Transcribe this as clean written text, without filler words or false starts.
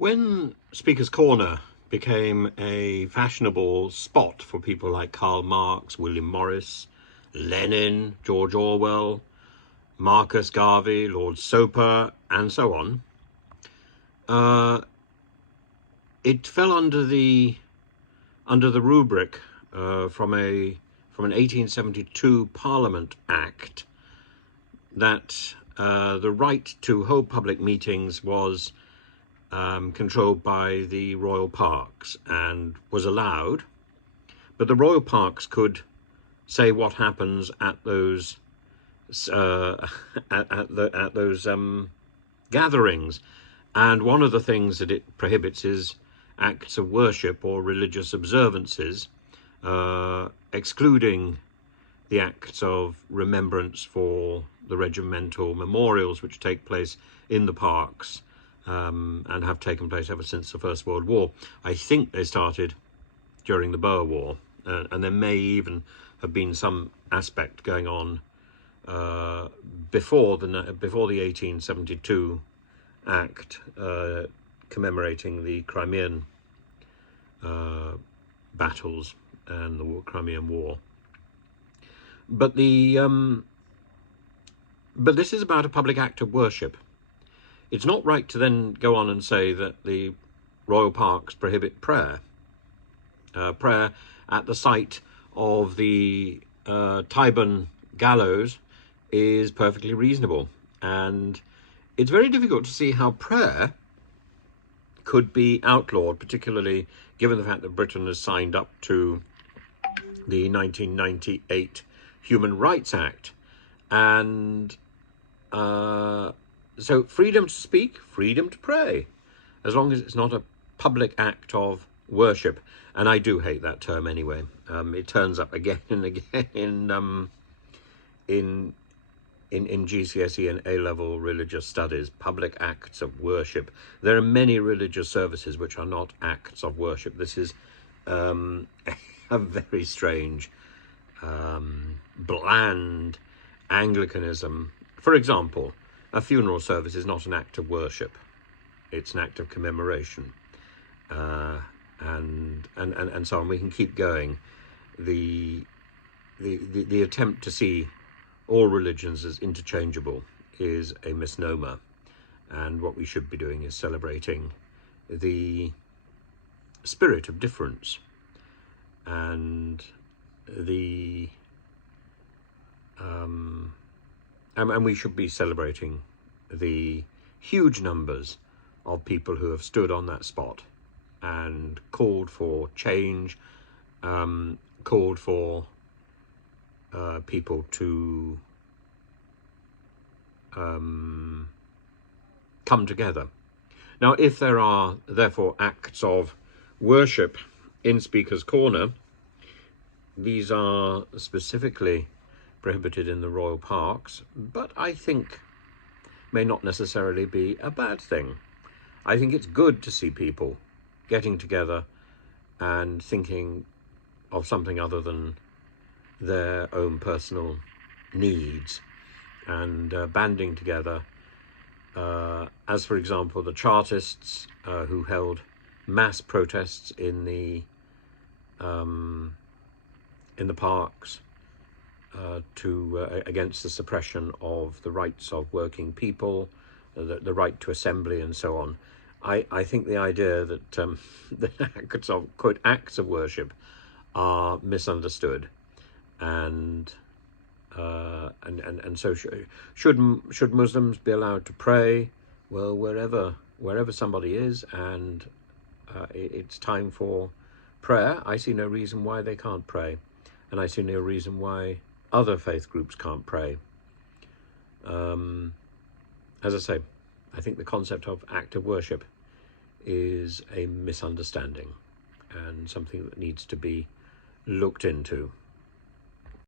When Speaker's Corner became a fashionable spot for people like Karl Marx, William Morris, Lenin, George Orwell, Marcus Garvey, Lord Soper, and so on, it fell under the rubric from an 1872 Parliament Act that the right to hold public meetings was controlled by the royal parks and was allowed, but the royal parks could say what happens at those at those gatherings, and one of the things that it prohibits is acts of worship or religious observances, excluding the acts of remembrance for the regimental memorials which take place in the parks and have taken place ever since the First World War. I think they started during the Boer War, and there may even have been some aspect going on before the 1872 Act commemorating the Crimean battles and the Crimean War. But but this is about a public act of worship. It's not right to then go on and say that the royal parks prohibit prayer. Prayer at the site of the Tyburn gallows is perfectly reasonable, and it's very difficult to see how prayer could be outlawed, particularly given the fact that Britain has signed up to the 1998 Human Rights Act. And so freedom to speak, freedom to pray, as long as it's not a public act of worship. And I do hate that term anyway. It turns up again and again in GCSE and A-level religious studies, public acts of worship. There are many religious services which are not acts of worship. This is a very strange, bland Anglicanism. For example, a funeral service is not an act of worship. It's an act of commemoration. And so on. We can keep going. The attempt to see all religions as interchangeable is a misnomer, and what we should be doing is celebrating the spirit of difference and and we should be celebrating the huge numbers of people who have stood on that spot and called for change, called for people to come together. Now, if there are therefore acts of worship in Speaker's Corner, these are specifically prohibited in the royal parks, but I think may not necessarily be a bad thing. I think it's good to see people getting together and thinking of something other than their own personal needs and banding together, as for example the Chartists who held mass protests in the parks against the suppression of the rights of working people, the right to assembly and so on. I think the idea that the acts of, quote, acts of worship are misunderstood, and so should Muslims be allowed to pray? Well, wherever somebody is, and it's time for prayer, I see no reason why they can't pray, and I see no reason why other faith groups can't pray. As I say, I think the concept of act of worship is a misunderstanding and something that needs to be looked into.